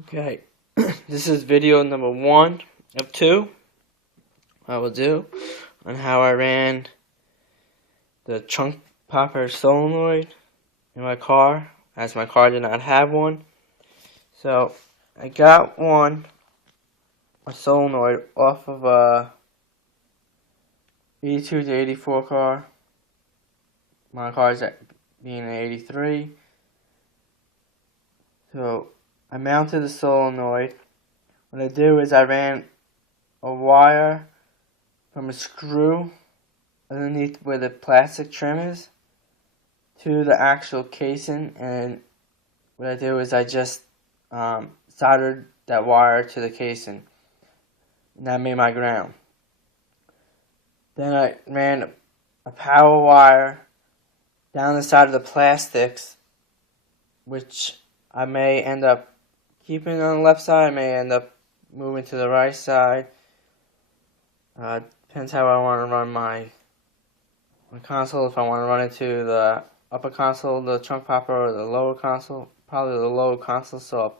Okay, this is video number 1 of 2 I will do on how I ran the trunk popper solenoid in my car, as my car did not have one. So I got a solenoid off of a 82 to 84 car. My car is being an 83. So I mounted the solenoid. What I do is I ran a wire from a screw underneath where the plastic trim is to the actual casing, and what I do is I just soldered that wire to the casing, and that made my ground. Then I ran a power wire down the side of the plastics, which I may end up keeping on the left side, I may end up moving to the right side. Depends how I want to run my console. If I want to run it to the upper console, the trunk popper, or the lower console, probably the lower console, so I'll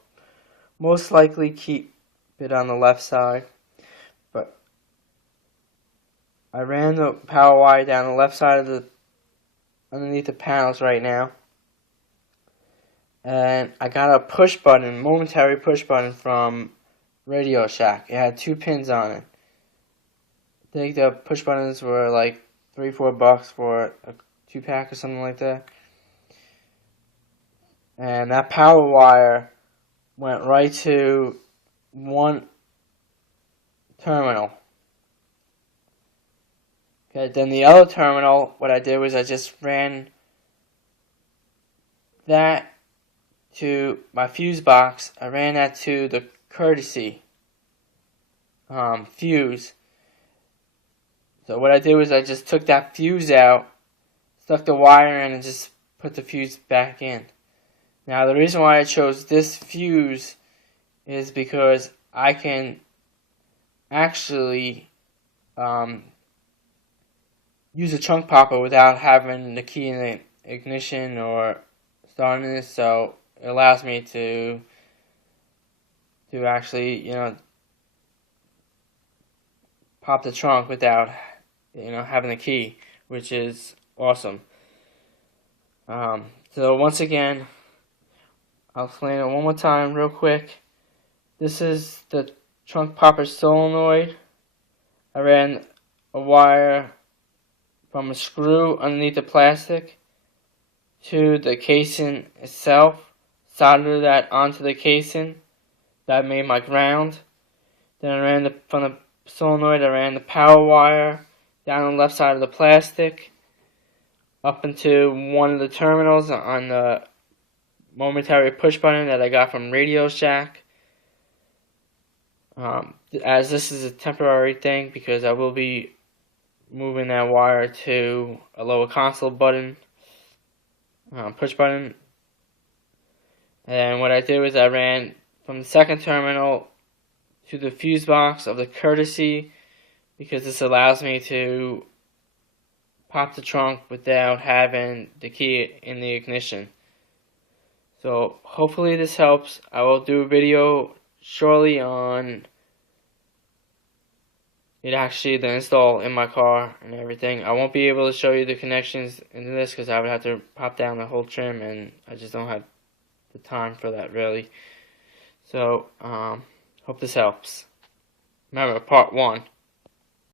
most likely keep it on the left side. But I ran the power wire down the left side of underneath the panels right now. And I got a push button, momentary push button from Radio Shack. It had 2 pins on it. I think the push buttons were like $3-4 for a 2-pack or something like that. And that power wire went right to one terminal. Okay, then the other terminal, what I did was I just ran that to my fuse box. I ran that to the courtesy fuse. So what I did was I just took that fuse out, stuck the wire in, and just put the fuse back in. Now the reason why I chose this fuse is because I can actually use a trunk popper without having the key in the ignition or starting it, so it allows me to actually, pop the trunk without, having the key, which is awesome. So once again, I'll explain it one more time real quick. This is the trunk popper solenoid. I ran a wire from a screw underneath the plastic to the casing itself, soldered that onto the casing. That made my ground. Then I ran from the solenoid, I ran the power wire down on the left side of the plastic up into one of the terminals on the momentary push button that I got from Radio Shack. As this is a temporary thing, because I will be moving that wire to a lower console button, push button. And what I did was I ran from the second terminal to the fuse box of the courtesy, because this allows me to pop the trunk without having the key in the ignition. So hopefully this helps. I will do a video shortly on it, actually the install in my car and everything. I won't be able to show you the connections into this because I would have to pop down the whole trim, and I just don't have the time for that really. So hope this helps. Remember, part 1.